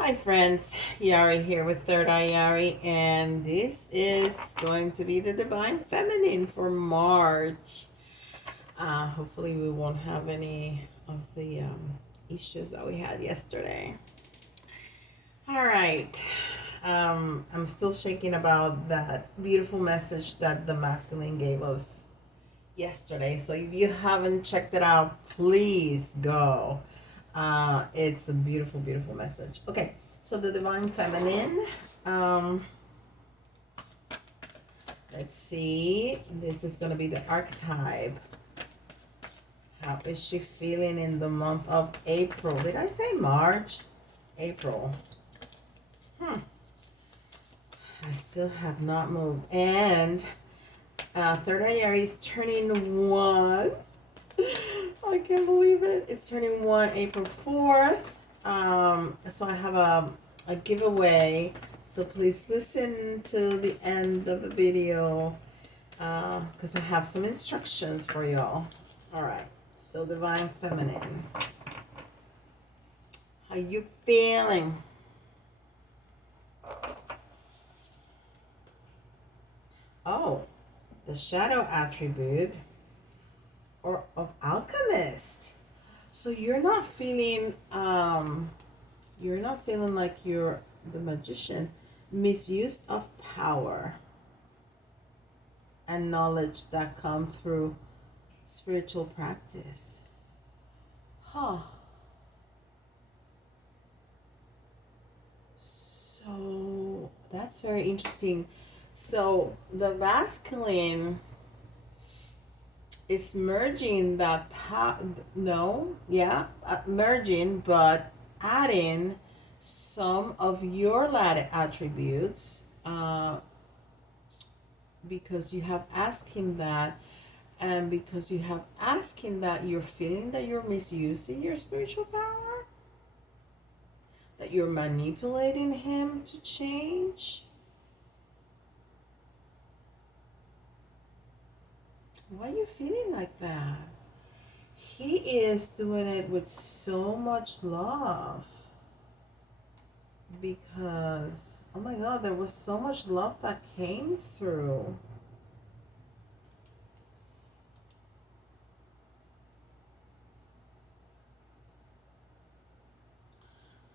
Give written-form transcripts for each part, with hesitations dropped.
Hi friends, Yari here with Third Eye Yari, and this is going to be the Divine Feminine for March. Hopefully we won't have any of the issues that we had yesterday. All right. I'm still shaking about that beautiful message that the masculine gave us yesterday. So if you haven't checked it out, please go. It's a beautiful, beautiful message. Okay, so the Divine Feminine. Um, let's see. This is going to be the archetype. How is she feeling in the month of April? Did I say March? April. I still have not moved. And Third Eye Aries turning one. I can't believe it. It's turning one April 4th. So I have a giveaway. So please listen to the end of the video because I have some instructions for y'all. All right. So Divine Feminine. How you feeling? Oh, the shadow attribute or of alchemist. So you're not feeling like you're the magician. Misuse of power and knowledge that come through spiritual practice. Huh. So that's very interesting. So the masculine is merging that merging, but adding some of your latter attributes because you have asked him that, and because you have asked him that, you're feeling that you're misusing your spiritual power, that you're manipulating him to change. Why are you feeling like that? He is doing it with so much love. Because, oh my God, there was so much love that came through.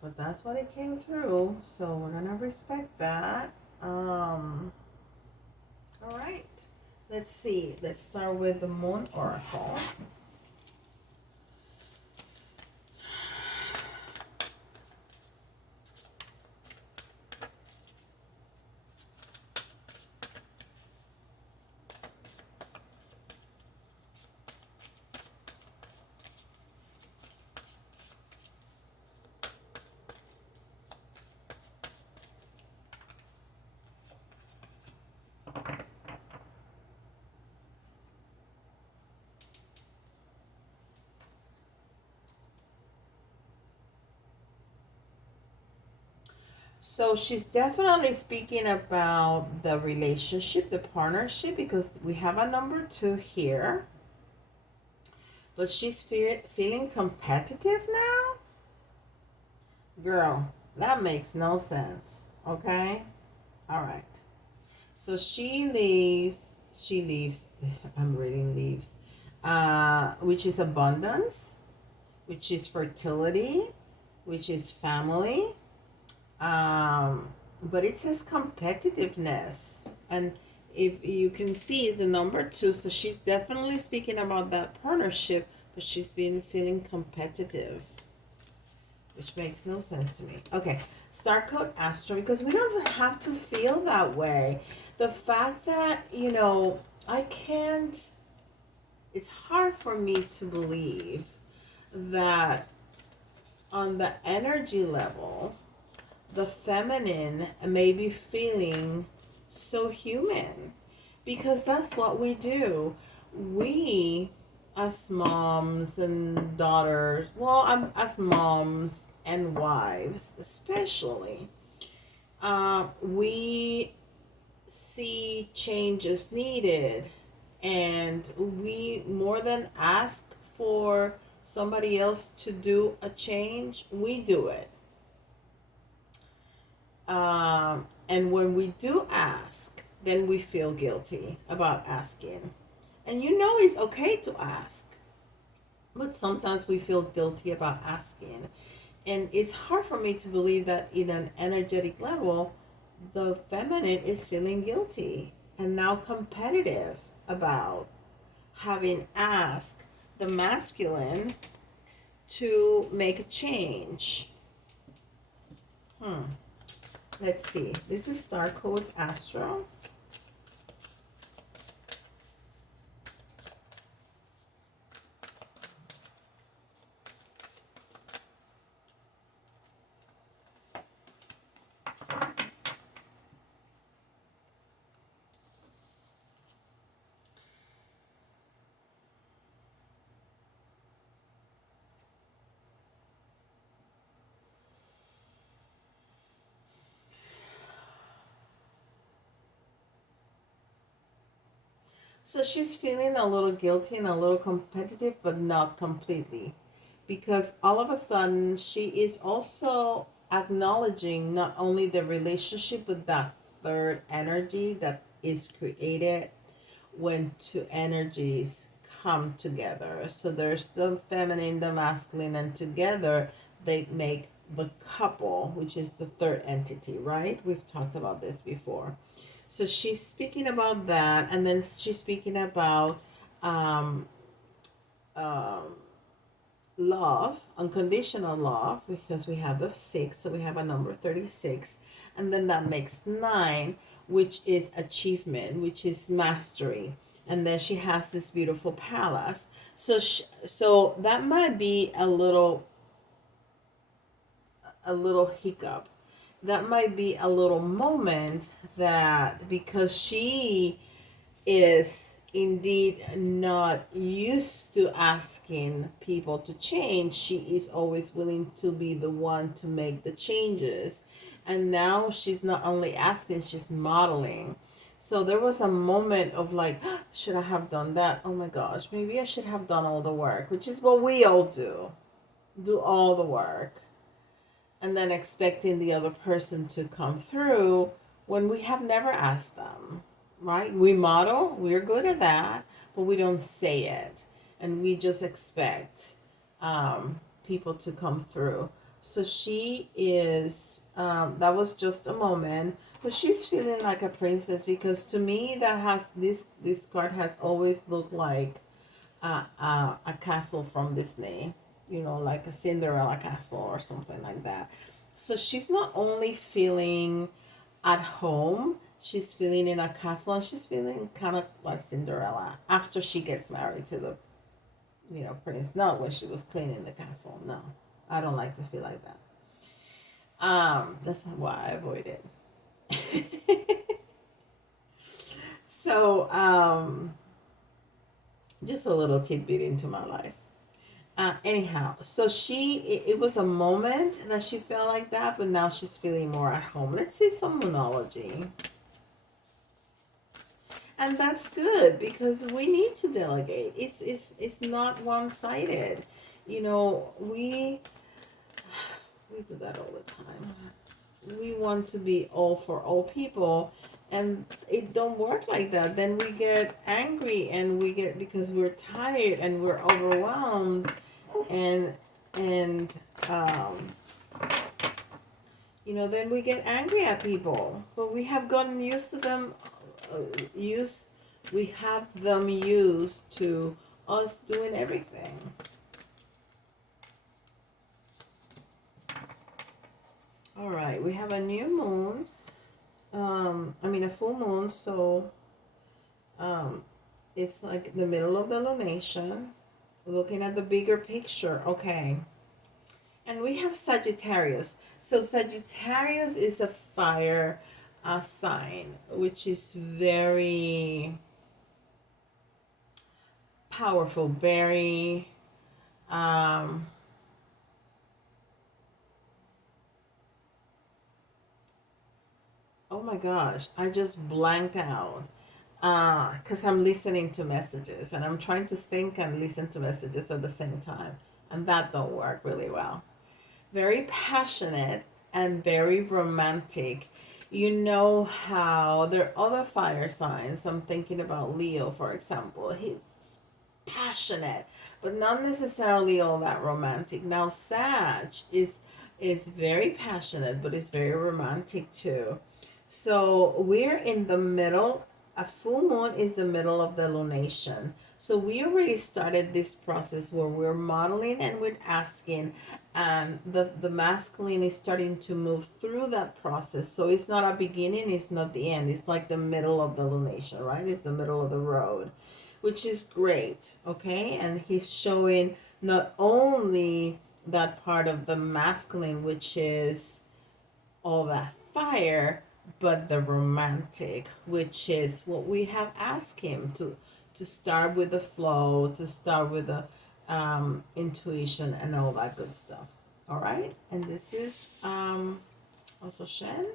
But that's what it came through. So we're going to respect that. All right. Let's see. Let's start with the Moon Oracle. So she's definitely speaking about the relationship, the partnership, because we have a number 2 here. But she's feeling competitive now? Girl, that makes no sense. Okay? All right. So she leaves, I'm reading leaves, which is abundance, which is fertility, which is family. But it says competitiveness, and if you can see, it's a number 2, so she's definitely speaking about that partnership, but she's been feeling competitive, which makes no sense to me. Okay, Starcode Astro, because we don't have to feel that way. The fact that, I can't, it's hard for me to believe that on the energy level, the feminine may be feeling so human, because that's what we do. We, as moms and daughters, as moms and wives especially, we see changes needed, and we more than ask for somebody else to do a change, we do it. And when we do ask, then we feel guilty about asking. And you know it's okay to ask, but sometimes we feel guilty about asking. And it's hard for me to believe that in an energetic level, the feminine is feeling guilty and now competitive about having asked the masculine to make a change. Let's see. This is Starcodes Astro. So she's feeling a little guilty and a little competitive, but not completely. Because all of a sudden, she is also acknowledging not only the relationship with that third energy that is created when two energies come together. So there's the feminine, the masculine, and together they make the couple, which is the third entity, right? We've talked about this before. So she's speaking about that, and then she's speaking about um, um, love, unconditional love, because we have the 6, so we have a number 36, and then that makes 9, which is achievement, which is mastery. And then she has this beautiful palace. So that might be a little hiccup. That might be a little moment that, because she is indeed not used to asking people to change, she is always willing to be the one to make the changes. And now she's not only asking, she's modeling. So there was a moment of like, should I have done that? Oh my gosh, maybe I should have done all the work, which is what we all do. Do all the work. And then expecting the other person to come through when we have never asked them, right? We model, we're good at that, but we don't say it. And we just expect people to come through. So she is, that was just a moment, but she's feeling like a princess, because to me, this card has always looked like a castle from Disney, like a Cinderella castle or something like that. So she's not only feeling at home, she's feeling in a castle, and she's feeling kind of like Cinderella after she gets married to the, prince. Not when she was cleaning the castle. No, I don't like to feel like that. That's why I avoid it. So, just a little tidbit into my life. Anyhow, so it was a moment that she felt like that, but now she's feeling more at home. Let's see some Moonology. And that's good, because we need to delegate. It's not one-sided. We do that all the time. We want to be all for all people, and it don't work like that. Then we get angry, and because we're tired and we're overwhelmed, and then we get angry at people. But we have gotten used to them. We have them used to us doing everything. All right, we have a new moon. A full moon, so it's like the middle of the lunation. Looking at the bigger picture, okay. And we have Sagittarius. So Sagittarius is a fire sign, which is very powerful, very oh my gosh, I just blanked out. Because I'm listening to messages, and I'm trying to think and listen to messages at the same time, and that don't work really well. Very passionate, and very romantic. You know how there are other fire signs. I'm thinking about Leo, for example. He's passionate, but not necessarily all that romantic. Now, Sag is very passionate, but it's very romantic too. So we're in the middle. A full moon is the middle of the lunation. So we already started this process where we're modeling and we're asking, and the masculine is starting to move through that process. So it's not a beginning, it's not the end. It's like the middle of the lunation, right? It's the middle of the road, which is great, okay? And he's showing not only that part of the masculine, which is all that fire, but the romantic, which is what we have asked him to start with the flow, to start with the intuition and all that good stuff. All right, and this is also Shen.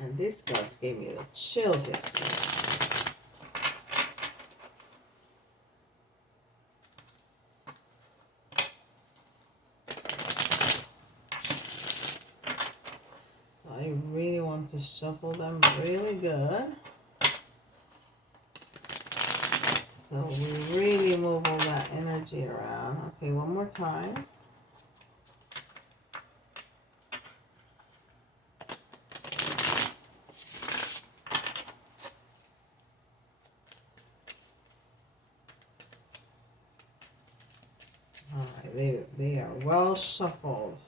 And this cards gave me the chills yesterday. So I really want to shuffle them really good. So we really move all that energy around. Okay, one more time. All right, they are well shuffled.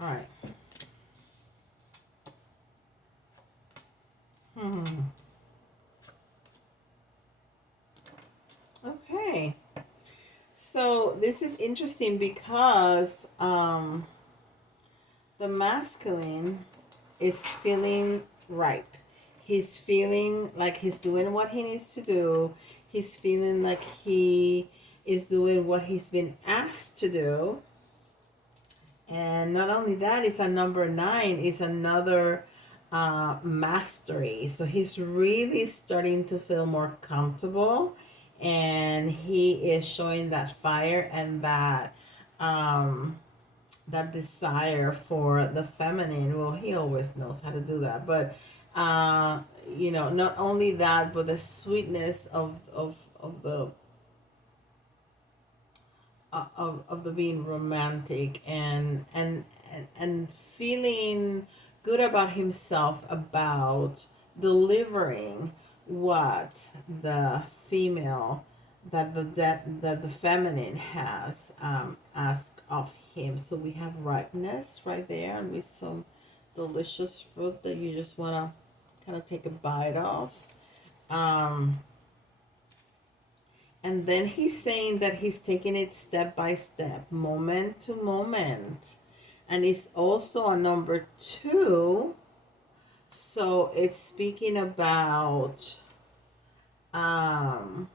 All right. Okay. So this is interesting because the masculine is feeling ripe. He's feeling like he's doing what he needs to do. He's feeling like he is doing what he's been asked to do. And not only that, it's a number 9, it's another mastery. So he's really starting to feel more comfortable, and he is showing that fire and that that desire for the feminine. Well, he always knows how to do that, but you know, not only that, but the sweetness of the of the being romantic and feeling good about himself about delivering what the female that the feminine has asked of him. So we have ripeness right there, and with some delicious fruit that you just want to kind of take a bite of. And then he's saying that he's taking it step by step, moment to moment. And it's also a number 2. So it's speaking about that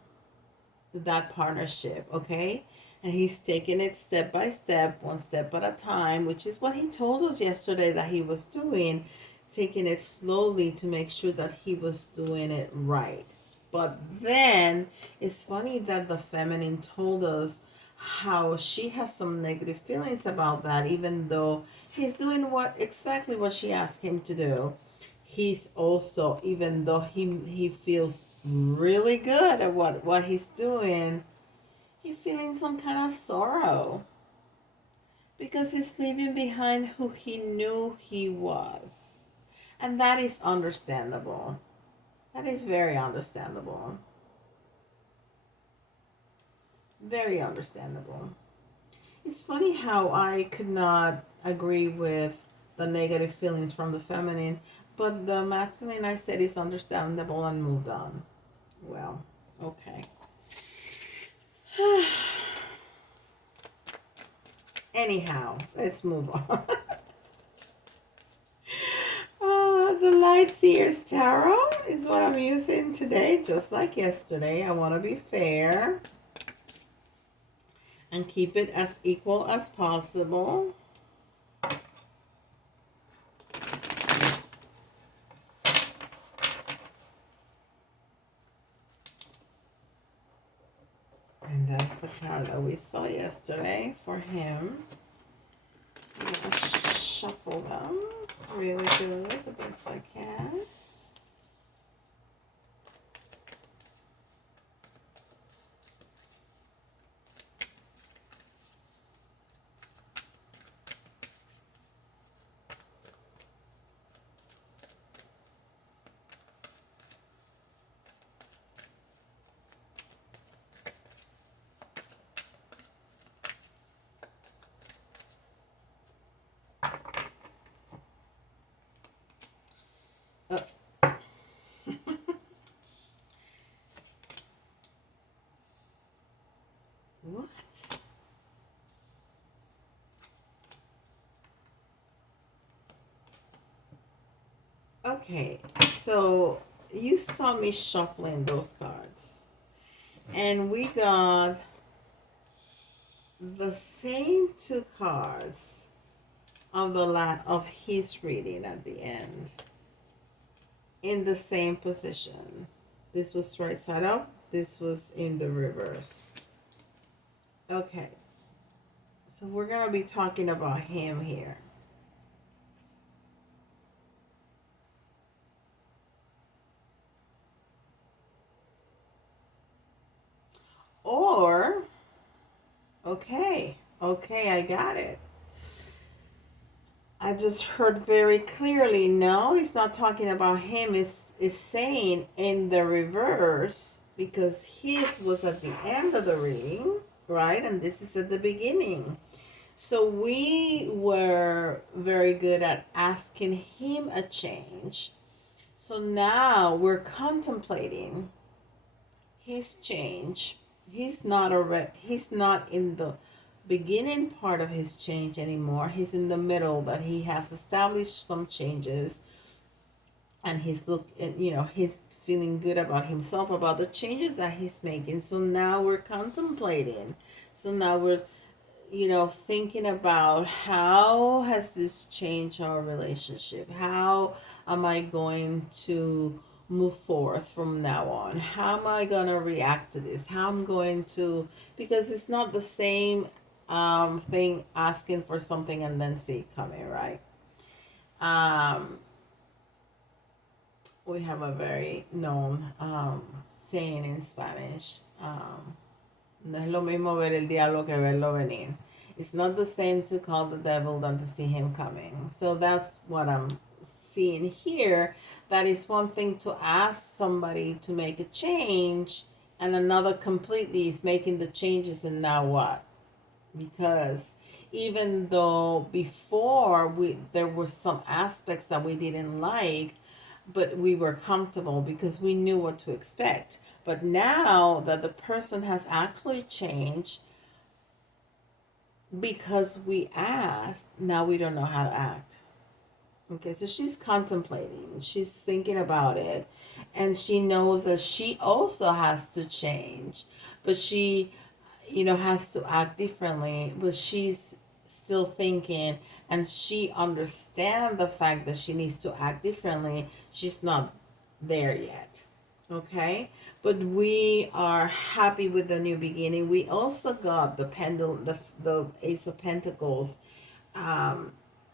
partnership, okay? And he's taking it step by step, one step at a time, which is what he told us yesterday that he was doing, taking it slowly to make sure that he was doing it right. But then it's funny that the feminine told us how she has some negative feelings about that, even though he's doing exactly what she asked him to do. He's also, even though he feels really good at what he's doing, he's feeling some kind of sorrow because he's leaving behind who he knew he was. And that is understandable. That is very understandable. Very understandable. It's funny how I could not agree with the negative feelings from the feminine, but the masculine I said is understandable and moved on. Well, okay. Anyhow, let's move on. The Light Seer's Tarot is what I'm using today, just like yesterday. I want to be fair and keep it as equal as possible. And that's the card that we saw yesterday for him. I'm going to shuffle them really good, the best I can. What? Okay, so you saw me shuffling those cards, and we got the same two cards of of his reading at the end in the same position. This was right side up, this was in the reverse. Okay, so we're gonna be talking about him here. Or, okay, I got it. I just heard very clearly, no, it's not talking about him. It's saying in the reverse, because his was at the end of the reading, right? And this is at the beginning. So we were very good at asking him a change. So now we're contemplating his change. He's not in the beginning part of his change anymore. He's in the middle, that he has established some changes, and he's feeling good about himself, about the changes that he's making. So now we're contemplating. So now we're thinking about, how has this changed our relationship? How am I going to move forth from now on? How am I going to react to this? How I'm going to, because it's not the same thing asking for something and then see it coming, right? We have a very known saying in Spanish. No es lo mismo ver el diablo que verlo venir. It's not the same to call the devil than to see him coming. So that's what I'm seeing here. That is one thing to ask somebody to make a change, and another completely is making the changes, and now what? Because even though before there were some aspects that we didn't like, but we were comfortable because we knew what to expect. But now that the person has actually changed because we asked, now we don't know how to act. Okay, so she's contemplating, she's thinking about it, and she knows that she also has to change, but she, has to act differently, but she's still thinking, and she understands the fact that she needs to act differently. She's not there yet. Okay, but we are happy with the new beginning. We also got the pendulum, the Ace of Pentacles,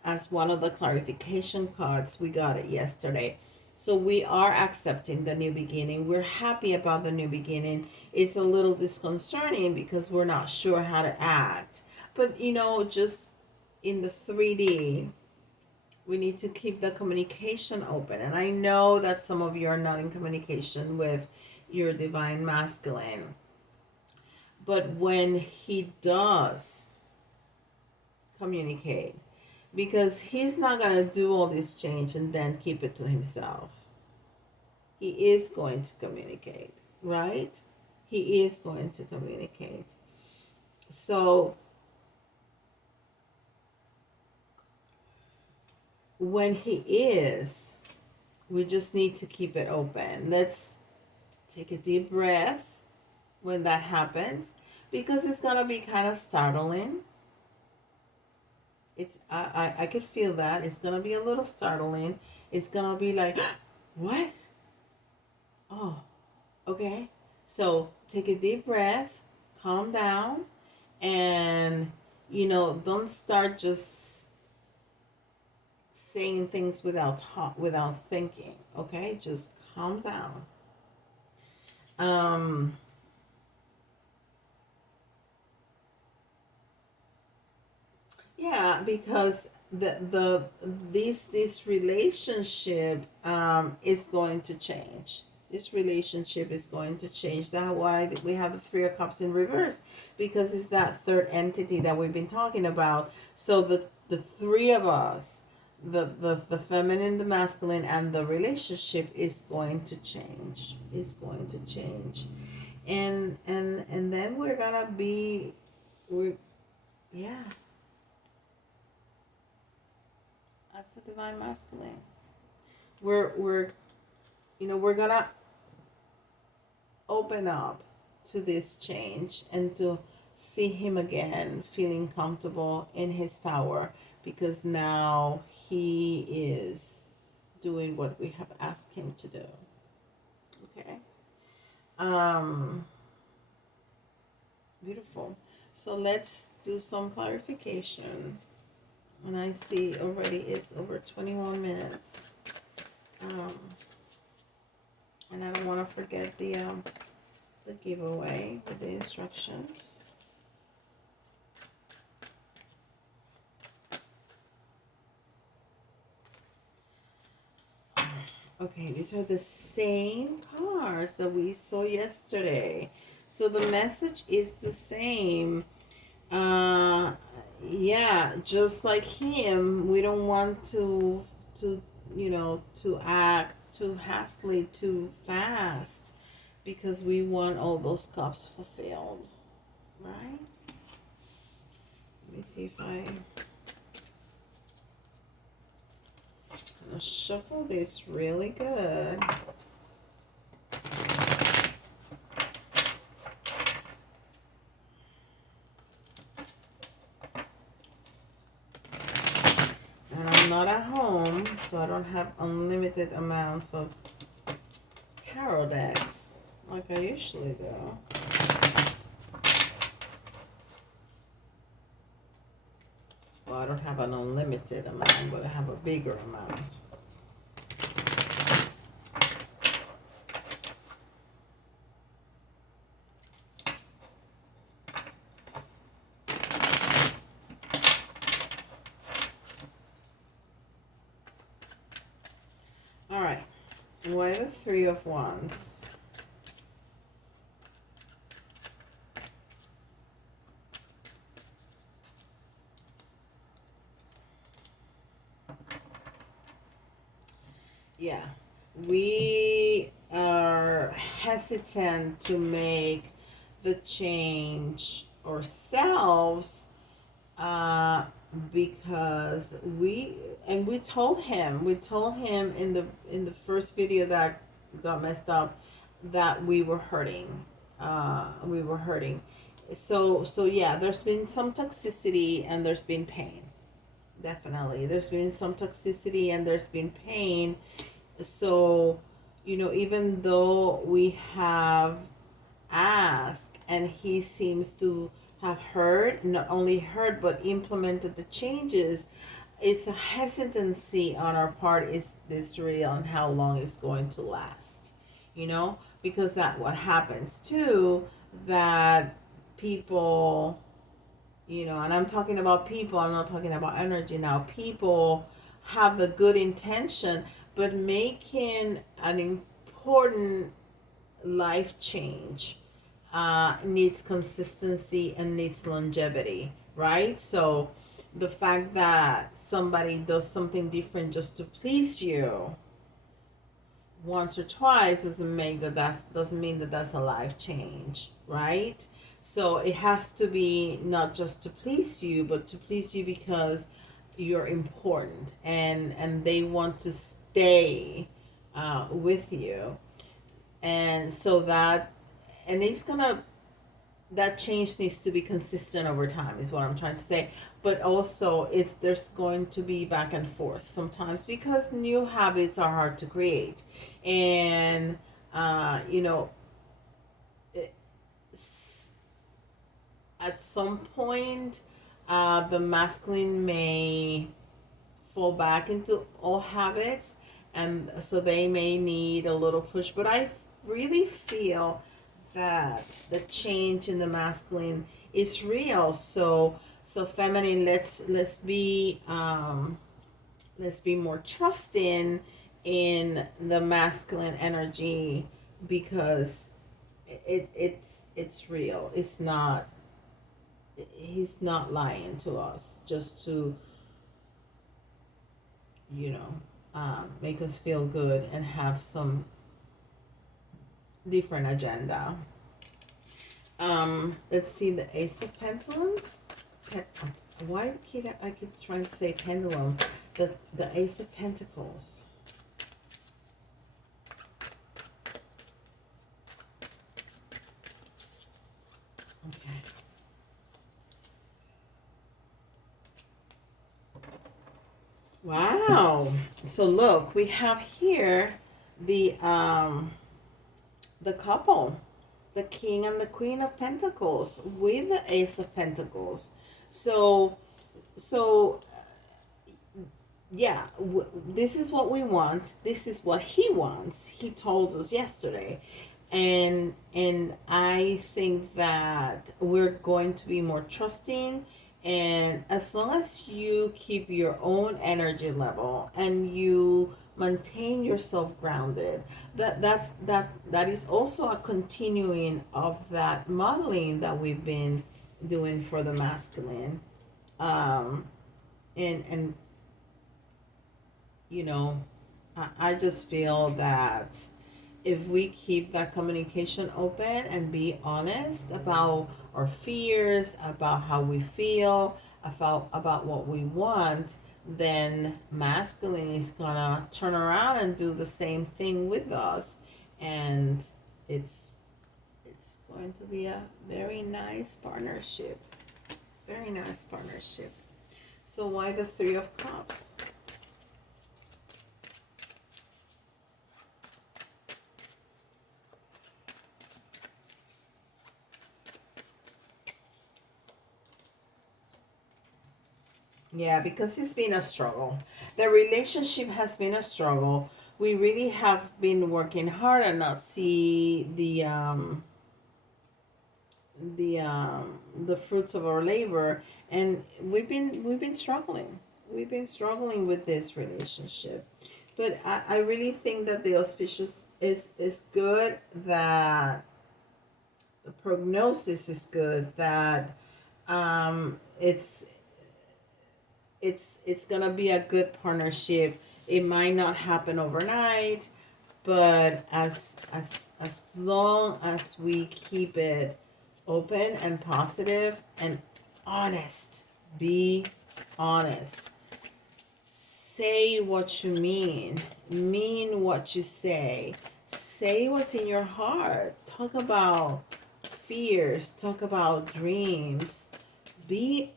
as one of the clarification cards. We got it yesterday. So we are accepting the new beginning. We're happy about the new beginning. It's a little disconcerting because we're not sure how to act. But just in the 3D, we need to keep the communication open. And I know that some of you are not in communication with your divine masculine. But when he does communicate, because he's not going to do all this change and then keep it to himself. He is going to communicate, right? He is going to communicate. So when he is, we just need to keep it open. Let's take a deep breath when that happens, because it's going to be kind of startling. I could feel that. It's going to be a little startling. It's going to be like, what? Oh, okay. So take a deep breath, calm down, and don't start just saying things without thinking. Okay, just calm down. um Yeah, because this relationship is going to change. This relationship is going to change. That's why we have the Three of Cups in reverse, because it's that third entity that we've been talking about. So the three of us, the feminine, the masculine, and the relationship is going to change. Is going to change, and then we're gonna be, we yeah. That's the divine masculine. We're gonna open up to this change and to see him again feeling comfortable in his power, because now he is doing what we have asked him to do. Okay. um Beautiful. So let's do some clarification. And I see already it's over 21 minutes. Um, and I don't want to forget the giveaway with the instructions. Okay, these are the same cards that we saw yesterday. So the message is the same. Yeah, just like him, we don't want to to act too hastily, too fast, because we want all those cups fulfilled, right? Let me see if I'm gonna shuffle this really good. And I'm not at home, so I don't have unlimited amounts of tarot decks like I usually do. Well, I don't have an unlimited amount, but I have a bigger amount. All right. And why the Three of Wands? Yeah, we are hesitant to make the change ourselves, uh, because we told him in the first video that got messed up that we were hurting. We were hurting. So yeah, there's been some toxicity and there's been pain. Definitely, there's been some toxicity and there's been pain. So even though we have asked and he seems to have heard, not only heard but implemented the changes, it's a hesitancy on our part. Is this real, and how long it's going to last? Because that what happens too, that people, and I'm talking about people, I'm not talking about energy now. People have the good intention, but making an important life change needs consistency and needs longevity, right? So the fact that somebody does something different just to please you once or twice doesn't mean that that's a life change, right? So it has to be not just to please you, but to please you because you're important, and they want to stay with you. And so and it's gonna that change needs to be consistent over time, is what I'm trying to say. But also there's going to be back and forth sometimes, because new habits are hard to create. And uh you know at some point, the masculine may fall back into old habits, and so they may need a little push. But I really feel that the change in the masculine is real. So feminine, let's be more trusting in the masculine energy, because it's real. It's not, he's not lying to us just to, make us feel good and have some different agenda. Let's see the Ace of Pentacles. Why I keep trying to say pendulum? The Ace of Pentacles. Okay. Wow. So look, we have here the couple, the King and the Queen of Pentacles with the Ace of Pentacles. So yeah, this is what we want. This is what he wants. He told us yesterday. And I think that we're going to be more trusting, and as long as you keep your own energy level and you maintain yourself grounded, that is also a continuing of that modeling that we've been doing for the masculine. And I just feel that if we keep that communication open and be honest about our fears, about how we feel, about what we want, then masculine is gonna turn around and do the same thing with us, and it's going to be a very nice partnership. Very nice partnership. So why the Three of Cups? Yeah, because it's been a struggle. The relationship has been a struggle. We really have been working hard and not see the fruits of our labor, and we've been struggling. We've been struggling with this relationship. But I really think that the auspicious is good, that the prognosis is good, that it's gonna be a good partnership. It might not happen overnight, but as long as we keep it open and positive and honest, be honest. Say what you mean what you say what's in your heart. Talk about fears, talk about dreams. Be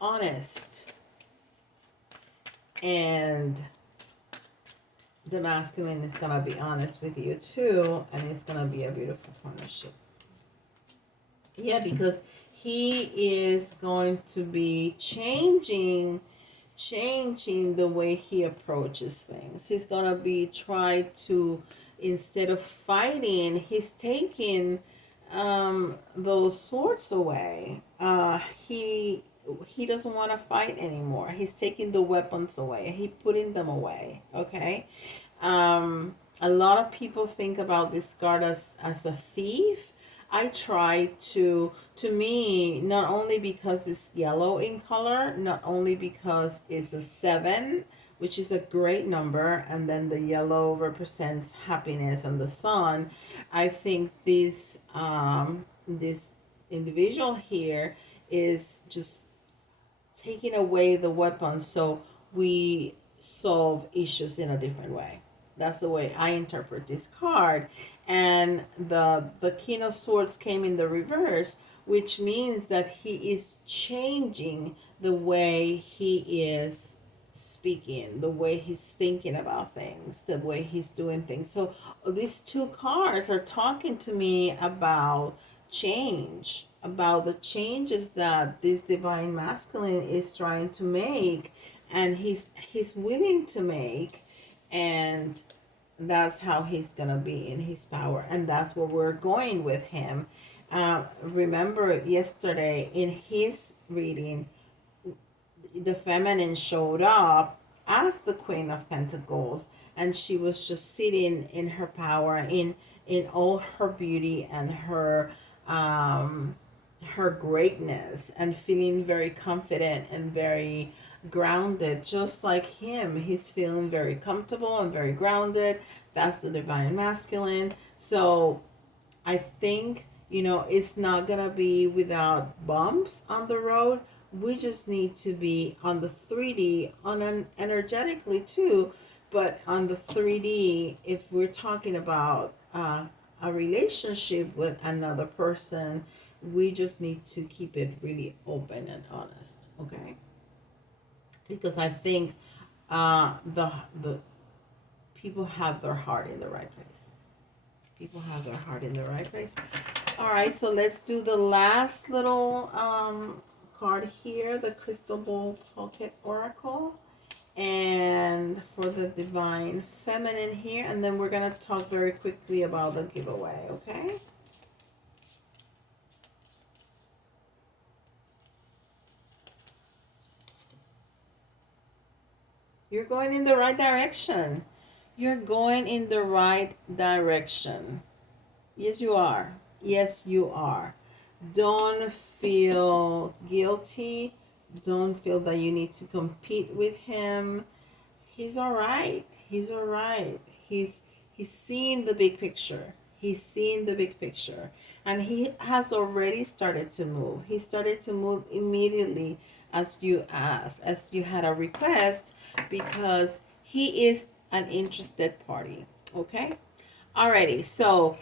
honest. And the masculine is going to be honest with you too, and it's going to be a beautiful partnership. Yeah, because he is going to be changing the way he approaches things. He's going to be trying to, instead of fighting, he's taking those swords away. He doesn't want to fight anymore. He's taking the weapons away. He's putting them away. Okay. A lot of people think about this card as a thief. I try to me, not only because it's yellow in color, not only because it's a 7, which is a great number, and then the yellow represents happiness and the sun. I think this individual here is just taking away the weapons so we solve issues in a different way. That's the way I interpret this card. And the King of Swords came in the reverse, which means that he is changing the way he is speaking, the way he's thinking about things, the way he's doing things. So these two cards are talking to me about change, about the changes that this divine masculine is trying to make, and he's willing to make, and that's how he's gonna be in his power, and that's where we're going with him. Remember yesterday in his reading, the feminine showed up as the Queen of Pentacles, and she was just sitting in her power, in all her beauty and her greatness, and feeling very confident and very grounded, just like him. He's feeling very comfortable and very grounded. That's the divine masculine. So I think, it's not gonna be without bumps on the road. We just need to be on the 3D, on an energetically too, but on the 3D, if we're talking about a relationship with another person, we just need to keep it really open and honest, okay? Because I think the people have their heart in the right place. People have their heart in the right place. All right, so let's do the last little card here, the Crystal Ball Pocket Oracle, and for the Divine Feminine here, and then we're gonna talk very quickly about the giveaway, okay? You're going in the right direction. You're going in the right direction. Yes, you are. Yes, you are. Don't feel guilty. Don't feel that you need to compete with him. He's all right. He's all right. He's seeing the big picture. He's seeing the big picture. And he has already started to move. He started to move immediately as you asked, as you had a request, because he is an interested party. Okay? Alrighty, so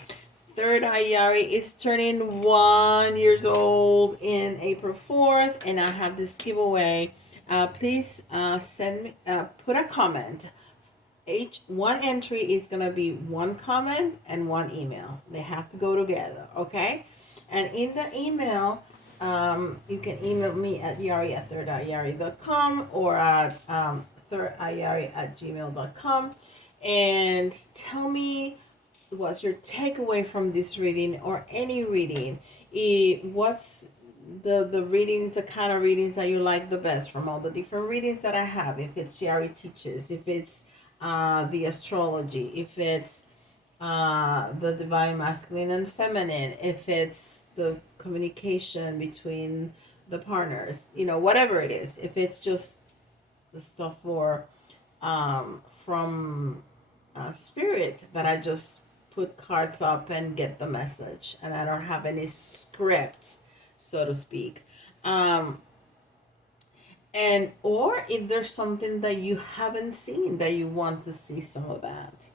Third Eye Yari is turning 1 year old in April 4th, and I have this giveaway. Please send me, put a comment. Each one entry is gonna be one comment and one email. They have to go together, okay? And in the email, you can email me at yari@thirdeyeyari.com or at thirdeyeyari@gmail.com, and tell me what's your takeaway from this reading or any reading. What's the readings, the kind of readings that you like the best from all the different readings that I have? If it's Yari Teaches, if it's the astrology, if it's the divine masculine and feminine, if it's the communication between the partners, whatever it is, if it's just the stuff for from spirit, that I just put cards up and get the message, and I don't have any script, so to speak. And or if there's something that you haven't seen that you want to see some of that.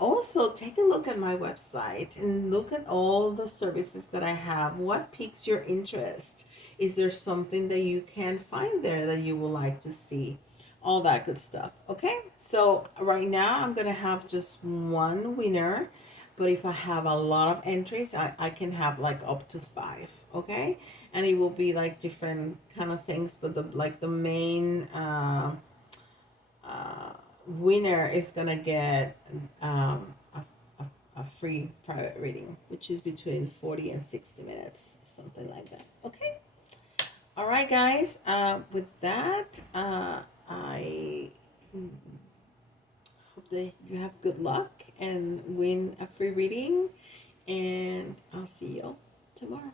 Also, take a look at my website and look at all the services that I have. What piques your interest? Is there something that you can find there that you would like to see? All that good stuff. Okay, so right now I'm gonna have just one winner, but if I have a lot of entries, I can have like up to 5. Okay, and it will be like different kind of things, but the main winner is gonna get a free private reading, which is between 40 and 60 minutes, something like that. Okay, all right guys, with that, I hope that you have good luck and win a free reading, and I'll see you tomorrow.